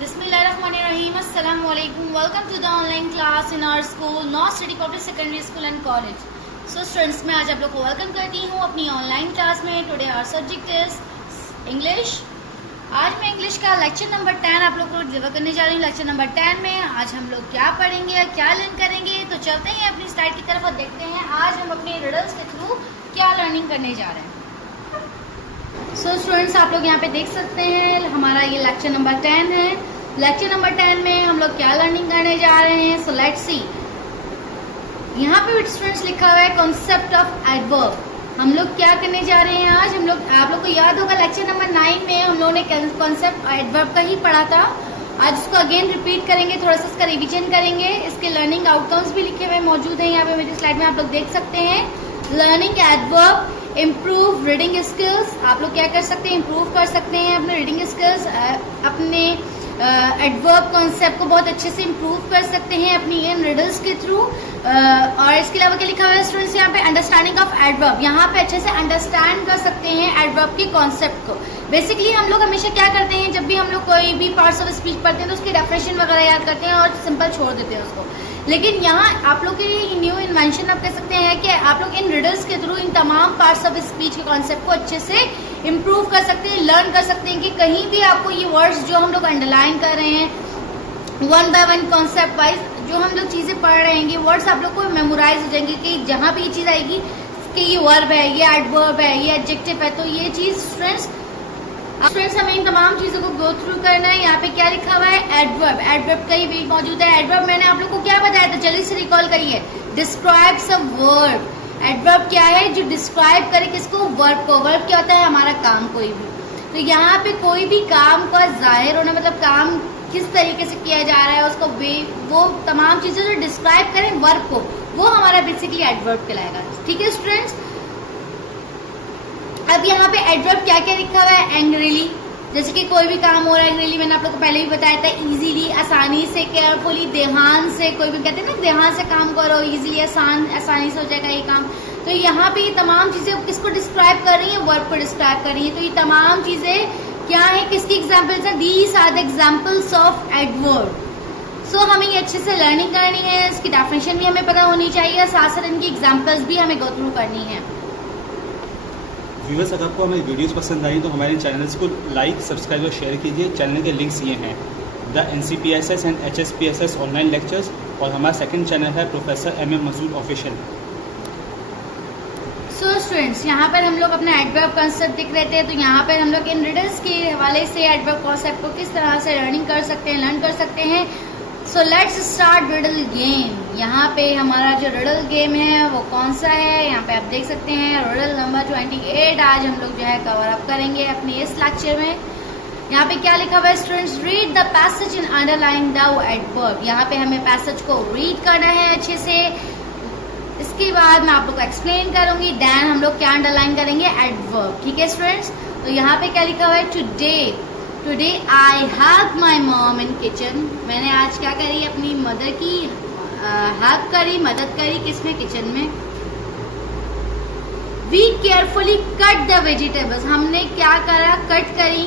Bismillahirrahmanirrahim. Assalamualaikum. Welcome to the online class in our school, North City Public Secondary School and College. So students, मैं आज आप लोग को welcome करती हूँ अपनी ऑनलाइन क्लास में. Today our subject is English. आज मैं इंग्लिश का लेक्चर नंबर 10 आप लोग को डिलीवर करने जा रही हूँ. लेक्चर नंबर 10 में आज हम लोग क्या पढ़ेंगे, क्या लर्न करेंगे, तो चलते हैं अपनी स्लाइड की तरफ और देखते हैं आज हम अपने रिडल्स के थ्रू क्या लर्निंग करने जा रहे हैं. सो स्टूडेंट्स, आप लोग यहाँ पे देख सकते हैं हमारा ये लेक्चर नंबर 10 है. लेक्चर नंबर 10 में हम लोग क्या लर्निंग करने जा रहे हैं. सो लेट्स सी. यहाँ पे स्टूडेंट्स लिखा हुआ है कॉन्सेप्ट ऑफ एडवर्ब. हम लोग क्या करने जा रहे हैं आज. हम लोग आप लोग को याद होगा लेक्चर नंबर 9 में हम लोगों ने कॉन्सेप्ट एडवर्ब का ही पढ़ा था. आज उसको अगेन रिपीट करेंगे, थोड़ा सा इसका रिविजन करेंगे. इसके लर्निंग आउटकम्स भी लिखे हुए मौजूद हैं यहाँ पे मेरी स्लाइड में आप लोग देख सकते हैं. Learning adverb, improve reading skills. आप लोग क्या कर सकते हैं, इम्प्रूव कर सकते हैं अपने रीडिंग स्किल्स, अपने एडवर्ब कॉन्सेप्ट को बहुत अच्छे से इम्प्रूव कर सकते हैं अपनी इन रिडल्स के थ्रू. और इसके अलावा क्या लिखा हुआ है स्टूडेंट्स यहाँ पे, अंडरस्टैंडिंग ऑफ एडवर्ब. यहाँ पे अच्छे से अंडरस्टैंड कर सकते हैं एडवर्ब के कॉन्सेप्ट को. बेसिकली हम लोग हमेशा क्या करते हैं, जब भी हम लोग कोई भी पार्ट्स ऑफ स्पीच पढ़ते हैं तो उसकी डेफिनेशन वगैरह याद करते हैं और सिंपल छोड़ देते हैं उसको. लेकिन यहाँ आप लोग की न्यू इन्वेंशन आप कह सकते हैं कि आप लोग इन रिडल्स के थ्रू इन तमाम पार्ट्स ऑफ स्पीच के कॉन्सेप्ट को अच्छे से इम्प्रूव कर सकते हैं, लर्न कर सकते हैं कि कहीं भी आपको ये वर्ड्स जो हम लोग अंडरलाइन कर रहे हैं one by one concept wise जो हम लोग चीजें पढ़ रहे हैं, ये वर्ड्स आप लोग को मेमोराइज हो जाएंगे कि जहां भी ये चीज आएगी कि ये वर्ब है, ये एडवर्ब है, ये एडजेक्टिव है, तो ये चीज स्टूडेंट्स हमें इन तमाम चीजों को गो थ्रू करना है. यहाँ पे क्या लिखा हुआ है, एडवर्ब. एडवर्ब कहीं भी मौजूद है. एडवर्ब मैंने आप लोग को क्या बताया था, जल्दी से रिकॉल करिए. Describes a verb. एडवर्ब क्या है, जो डिस्क्राइब करे किसको, वर्ब को. वर्ब क्या होता है, हमारा काम कोई भी. तो यहाँ पे कोई भी काम का जाहिर होना, मतलब काम किस तरीके से किया जा रहा है उसको वो तमाम चीजें जो डिस्क्राइब करें वर्ब को, वो हमारा बेसिकली एडवर्ब कहलाएगा. ठीक है स्टूडेंट्स. अब यहाँ पे एडवर्ब क्या क्या लिखा हुआ है, एंग्रीली. जैसे कि कोई भी काम हो रहा है एंग्रीली, मैंने आप लोग को पहले भी बताया था. इजीली, आसानी से, केयरफुली, ध्यान से. कोई भी कहते हैं ना ध्यान से काम करो, इजीली, आसानी से हो जाएगा ये काम. तो यहाँ पे ये तमाम चीजें किसको डिस्क्राइब कर रही है, वर्ब को डिस्क्राइब कर रही है. तो ये तमाम चीजें क्या है, किसकी एग्जाम्पल्स है, these are the examples of adverb. So हमें ये अच्छे से लर्निंग करनी है, इसकी डेफिनेशन भी हमें पता होनी चाहिए, साथ साथ इनकी एग्जाम्पल्स भी हमें गो थ्रू करनी है. व्यूअर्स, अगर आपको हमारी वीडियोस पसंद आई तो हमारे चैनल्स को लाइक, सब्सक्राइब और शेयर कीजिए. चैनल के लिंक्स ये हैं, the NCPSS and HSPSS online lectures, और हमारा सेकंड चैनल है professor MM Masood official. So students, यहाँ पर हम लोग अपना एडवर्ब कॉन्सेप्ट देख रहे थे. तो यहाँ पर हम लोग इन रिडल्स के हवाले से एडवर्ब कॉन्सेप्ट को किस तरह से लर्निंग कर सकते हैं, लर्न कर सकते हैं. So let's start riddle game. यहाँ पे हमारा जो रिडल गेम है वो कौन सा है, यहाँ पे आप देख सकते हैं रिडल नंबर 28 आज हम लोग जो है कवर अप करेंगे अपने इस लेक्चर में. यहाँ पे क्या लिखा हुआ है students, read the passage in underline the adverb. यहाँ पे हमें पैसेज को रीड करना है अच्छे से. इसके बाद मैं आप लोग को एक्सप्लेन करूंगी, देन हम लोग क्या अंडरलाइन करेंगे, एडवर्ब. ठीक है स्टूडेंट्स. तो यहाँ पे क्या लिखा हुआ है, today I help my mom in kitchen. मैंने आज क्या करी, अपनी मदर की हेल्प करी, मदद करी, किसमें, किचन में. We carefully cut the vegetables. हमने क्या करा, कट करी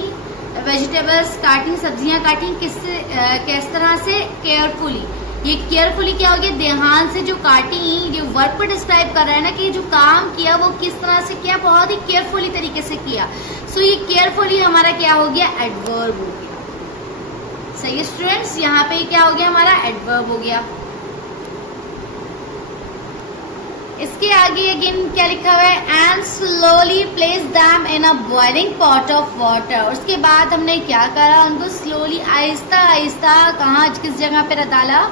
वेजिटेबल्स, काटी, सब्जियां काटी. किस तरह से, केयरफुली. ये केयरफुली क्या हो गया, ध्यान से जो काटी. जो वर्ब को डिस्क्राइब कर रहा है ना कि जो काम किया वो किस तरह से किया, बहुत ही केयरफुली तरीके से किया. सो ये केयरफुली हमारा क्या हो गया, एडवर्ब हो गया. सही है स्टूडेंट्स. यहाँ पे क्या हो गया, हमारा एडवर्ब हो गया. इसके आगे अगेन क्या लिखा हुआ है, and slowly place them in a boiling pot of water. उसके बाद हमने क्या करा, उनको स्लोली, आहिस्ता आहिस्ता, कहाँ, किस जगह पे डाला,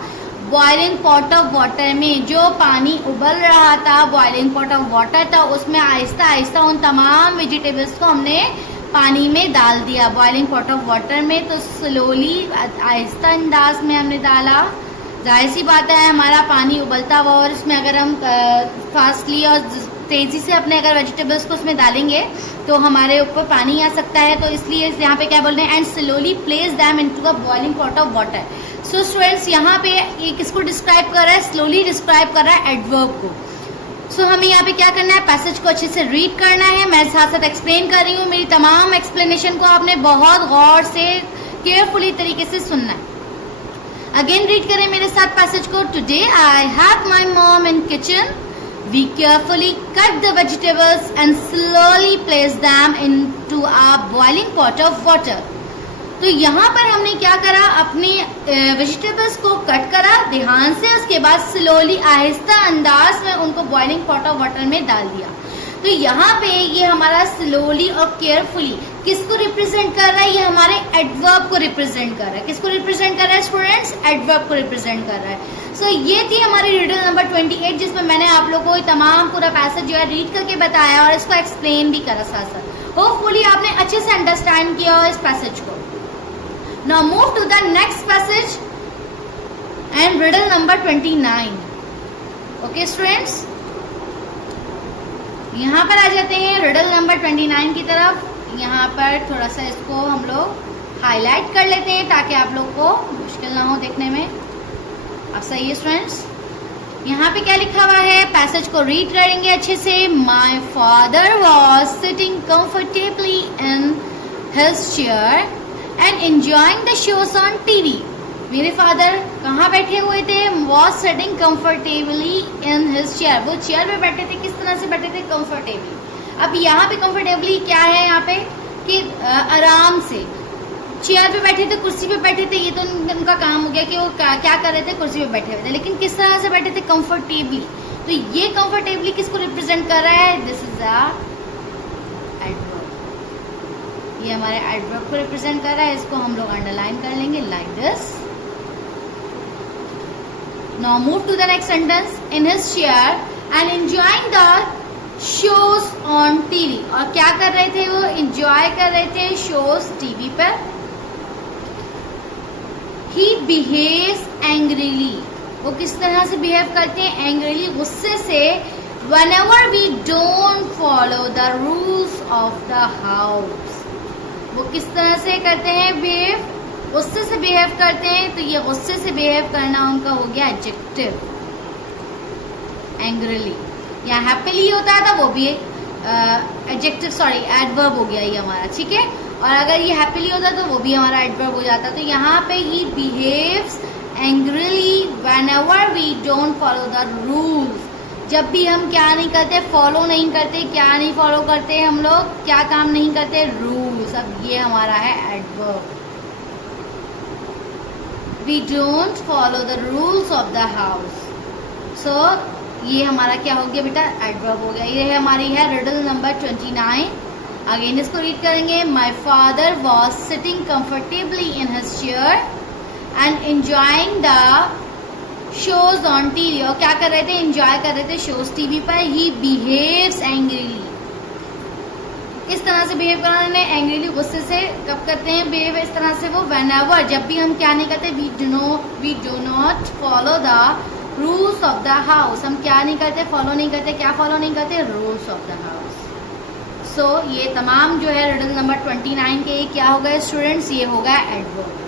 बॉइलिंग पॉट ऑफ वाटर में. जो पानी उबल रहा था, बॉइलिंग पॉट ऑफ वाटर था, उसमें आहिस्ता आहिस्ता उन तमाम वेजिटेबल्स को हमने पानी में डाल दिया, बॉइलिंग पॉट ऑफ वाटर में. तो स्लोली, आहिस्ता अंदाज में हमने डाला. जाहिर सी बात है हमारा पानी उबलता हुआ, और उसमें अगर हम फास्टली और तेजी से अपने अगर वेजिटेबल्स को उसमें डालेंगे तो हमारे ऊपर पानी आ सकता है. तो इसलिए यहाँ पे क्या बोल रहे हैं, and slowly place them into a boiling pot of water. So students, यहाँ पे ये किसको डिस्क्राइब कर रहा है, स्लोली डिस्क्राइब कर रहा है एडवर्ब को. सो हमें यहाँ पे क्या करना है, पैसेज को अच्छे से रीड करना है. मैं साथ साथ एक्सप्लेन कर रही हूँ. मेरी तमाम एक्सप्लेनेशन को आपने बहुत गौर से केयरफुली तरीके से सुनना है। अगेन रीड करें मेरे साथ पैसेज को। Today I have my mom in kitchen, we carefully cut the vegetables and slowly place them into a boiling pot of water. तो यहाँ पर हमने क्या करा, अपने वेजिटेबल्स को कट करा ध्यान से, उसके बाद स्लोली आहिस्ता अंदाज में उनको बॉइलिंग पॉट ऑफ वाटर में डाल दिया। तो यहाँ पे ये हमारा स्लोली और केयरफुली किसको रिप्रेजेंट कर रहा है, ये हमारे एडवर्ब को रिप्रेजेंट कर रहा है। किसको रिप्रेजेंट कर रहा है स्टूडेंट्स, एडवर्ब को रिप्रेजेंट कर रहा है। सो ये थी हमारी रीडर नंबर 28 जिसमें मैंने आप लोगों को तमाम पूरा पैसेज जो है रीड करके बताया और इसको एक्सप्लेन भी करा साथ साथ। होपफुली आपने अच्छे से अंडरस्टैंड किया हो इस पैसेज को। Now move to the next passage and riddle number 29. Okay students, यहाँ पर आ जाते हैं riddle number 29 की तरफ। यहाँ पर थोड़ा सा इसको हम लोग हाईलाइट कर लेते हैं ताकि आप लोग को मुश्किल ना हो देखने में। अब सही है स्टूडेंट्स, यहाँ पे क्या लिखा हुआ है, पैसेज को रीड करेंगे अच्छे से। My father was sitting comfortably in his chair and enjoying the shows on TV. मेरे फादर कहाँ बैठे हुए थे, was sitting comfortably in his chair, वो चेयर पे बैठे थे। किस तरह से बैठे थे, comfortably। अब यहाँ पे comfortably क्या है, यहाँ पे कि आराम से चेयर पे बैठे थे, कुर्सी पे बैठे थे। ये तो उनका काम हो गया कि वो क्या कर रहे थे, कुर्सी पे बैठे हुए थे। लेकिन किस तरह से बैठे थे, comfortably। तो ये comfortably किसको रिप्रेजेंट कर रहा है, दिस इज अ एडवर्ब। ये हमारे एडवर्ब को रिप्रेजेंट कर रहा है। इसको हम लोग अंडरलाइन कर लेंगे like this. Now move to the next sentence. In his chair and enjoying the shows on TV. और क्या कर रहे थे, वो एंजॉय कर रहे थे शोज टीवी पर। ही बिहेव्स एंग्रीली, वो किस तरह से बिहेव करते हैं, एंग्रीली, गुस्से से। Whenever we don't follow the rules of the house, वो किस तरह से करते हैं बिहेव, गुस्से से बिहेव करते हैं। तो ये गुस्से से बिहेव करना उनका हो गया एडजेक्टिव, एंग्रीली। या हैप्पीली होता था वो भी एडजेक्टिव, सॉरी एडवर्ब हो गया ये हमारा, ठीक है। और अगर ये हैप्पीली होता तो वो भी हमारा एडवर्ब हो जाता। तो यहाँ पे ही behaves angrily whenever we don't follow the rules, जब भी हम क्या नहीं करते, फॉलो नहीं करते। क्या नहीं फॉलो करते हम लोग, क्या काम नहीं करते, रूल्स। अब ये हमारा है adverb. We don't follow the rules of the house. So ये हमारा क्या हो गया बेटा, एडवर्ब हो गया। ये हमारी है रिडल नंबर 29। अगेन इसको रीड करेंगे। My father was sitting comfortably in his chair and enjoying the shows on TV. और क्या कर रहे थे, एंजॉय कर रहे थे शोज टीवी पर। ही बिहेव्स एंग्रीली, इस तरह से बिहेव करना उन्होंने, एंग्रीली, गुस्से से। कब करते हैं बिहेव इस तरह से, वो व्हेनेवर, जब भी हम क्या नहीं करते, we do not follow the rules of the house. हम क्या नहीं करते, फॉलो नहीं करते। क्या फॉलो नहीं करते, rules of the house. So ये तमाम जो है रिडल नंबर 29 के क्या हो गए स्टूडेंट्स, ये हो गया एडवर्ब।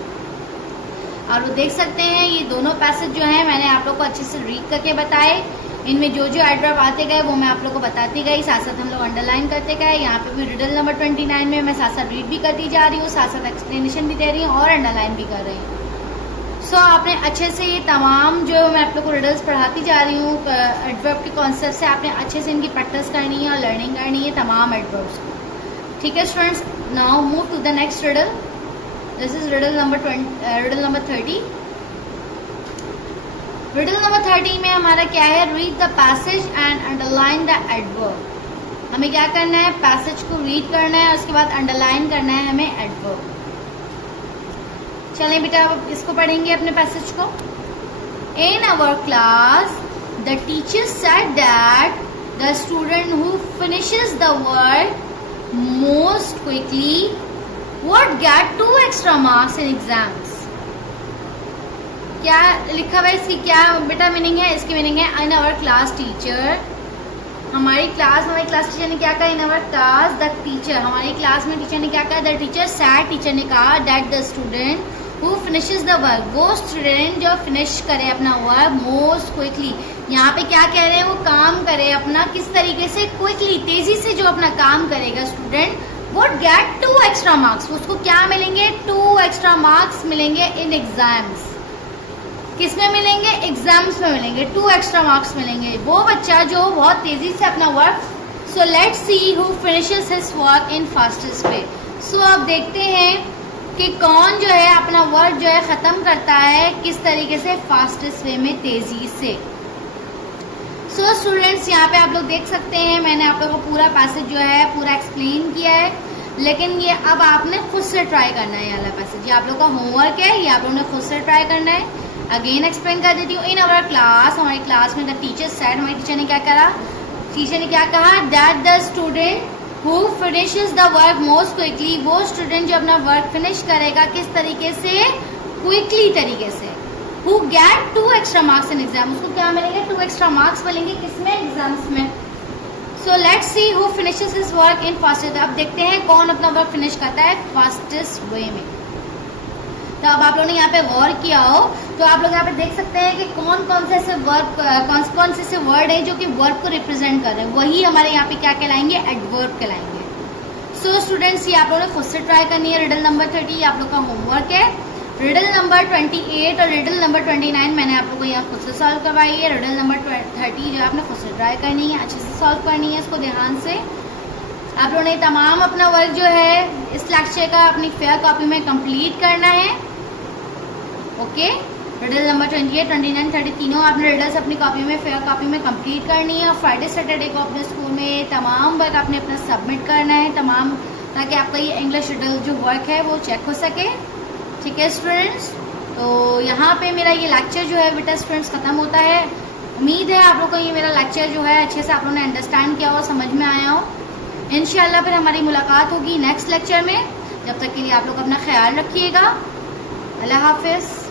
और वो देख सकते हैं ये दोनों पैसेज जो हैं मैंने आप लोग को अच्छे से रीड करके बताए। इनमें जो जो एडवर्ब आते गए वो मैं आप लोग को बताती गई, साथ साथ हम लोग अंडरलाइन करते गए। यहाँ पे भी रिडल नंबर 29 में मैं साथ साथ रीड भी करती जा रही हूँ, साथ साथ एक्सप्लेनेशन भी दे रही हूँ और अंडरलाइन भी कर रही हूँ। सो आपने अच्छे से ये तमाम जो मैं आप लोग को रिडल्स पढ़ाती जा रही हूँ एडवर्ब के कॉन्सेप्ट से, आपने अच्छे से इनकी प्रैक्टिस करनी है और लर्निंग करनी है तमाम एडवर्ब्स को, ठीक है students. Now move to the next riddle. This is riddle number 30। Riddle number 30 में हमारा क्या है, read the passage and underline the adverb. हमें क्या करना है, पैसेज को रीड करना है, उसके बाद अंडरलाइन करना है हमें एडवर्ब। चलें बेटा अब इसको पढ़ेंगे अपने पैसेज को। In our class the teacher said that the student who finishes the work most quickly would get 2 extra marks in exams। क्या लिखा हुआ है, इसकी क्या बेटा मीनिंग है, इसकी मीनिंग है इन आवर क्लास टीचर, हमारी क्लास टीचर ने क्या कहा, in our class the teacher, हमारी क्लास में टीचर ने क्या कहा, द टीचर सैड, टीचर ने कहा that the student who finishes the work, वो स्टूडेंट जो फिनिश करे अपना वर्क मोस्ट क्विकली। यहाँ पे क्या कह रहे हैं, वो काम करे अपना किस तरीके से, क्विकली, तेजी से जो अपना काम करेगा student would get 2 extra marks, उसको क्या मिलेंगे? 2 एक्स्ट्रा मार्क्स मिलेंगे इन एग्जाम्स। किस में मिलेंगे? एग्जाम्स में मिलेंगे, 2 एक्स्ट्रा मार्क्स मिलेंगे। वो बच्चा जो बहुत तेजी से अपना work, so let's see who finishes his work in fastest way. So अब देखते हैं कि कौन जो है अपना वर्क जो है ख़त्म करता है किस तरीके से, फास्टेस्ट वे में, तेज़ी से। सो स्टूडेंट्स, यहाँ पे आप लोग देख सकते हैं मैंने आप लोगों को पूरा पैसेज जो है पूरा एक्सप्लेन किया है, लेकिन ये अब आपने खुद से ट्राई करना है। ये वाला पैसेज, ये आप लोग का होमवर्क है, ये आप लोगों ने खुद से ट्राई करना है। अगेन एक्सप्लेन कर देती हूँ। इन अवर क्लास, हमारी क्लास में द टीचर सेड, हमारी टीचर ने क्या करा? टीचर ने क्या कहा? That the student who finishes the work most quickly, वो स्टूडेंट जो अपना वर्क फिनिश करेगा किस तरीके से? क्विकली तरीके से। Who get 2 extra marks in exam, उसको क्या मिलेंगे? 2 एक्स्ट्रा मार्क्स मिलेंगे किसमें? एग्जाम्स में। सो let's see who finishes his work in fastest. अब देखते हैं कौन अपना वर्क फिनिश करता है फास्टेस्ट वे में। तो अब आप लोगों ने यहाँ पे गौर किया हो तो आप लोग यहाँ पे देख सकते हैं कि कौन कौन से ऐसे वर्ब, कौन से ऐसे वर्ड है जो कि वर्ब को रिप्रेजेंट कर रहे हैं, वही हमारे यहाँ पे क्या कहलाएंगे? एडवर्ब कहलाएंगे। सो स्टूडेंट्स, ये आप लोगों ने खुद से ट्राई करनी है। रिडल नंबर 30 ये आप लोग का होमवर्क है। रिडल नंबर 28 और रिडल नंबर 29 मैंने आप लोग को यहाँ खुद से सॉल्व करवाई है। रिडल नंबर 30 जो आपने खुद से ट्राई करनी है, अच्छे से सॉल्व करनी है, इसको ध्यान से। आप लोगों ने तमाम अपना वर्क जो है इस लेक्चर का अपनी फेयर कॉपी में कंप्लीट करना है। ओके, रिडल नंबर 28, 29, 30 तीनों आपने रिडल्स अपनी कॉपी में, फेयर कॉपी में कंप्लीट करनी है। और फ्राइडे सैटरडे को अपने स्कूल में तमाम वर्क आपने अपना सबमिट करना है, तमाम, ताकि आपका ये इंग्लिश रिडल जो वर्क है वो चेक हो सके। ठीक है स्टूडेंट्स, तो यहाँ पे मेरा ये लेक्चर जो है बेटा स्टूडेंट्स ख़त्म होता है। उम्मीद है आप लोग को ये मेरा लेक्चर जो है अच्छे से आप लोगों ने अंडरस्टैंड किया हो, समझ में आया हो। इंशाल्लाह फिर हमारी मुलाकात होगी नेक्स्ट लेक्चर में। जब तक के लिए आप लोग अपना ख्याल रखिएगा। अल्लाह हाफिज़।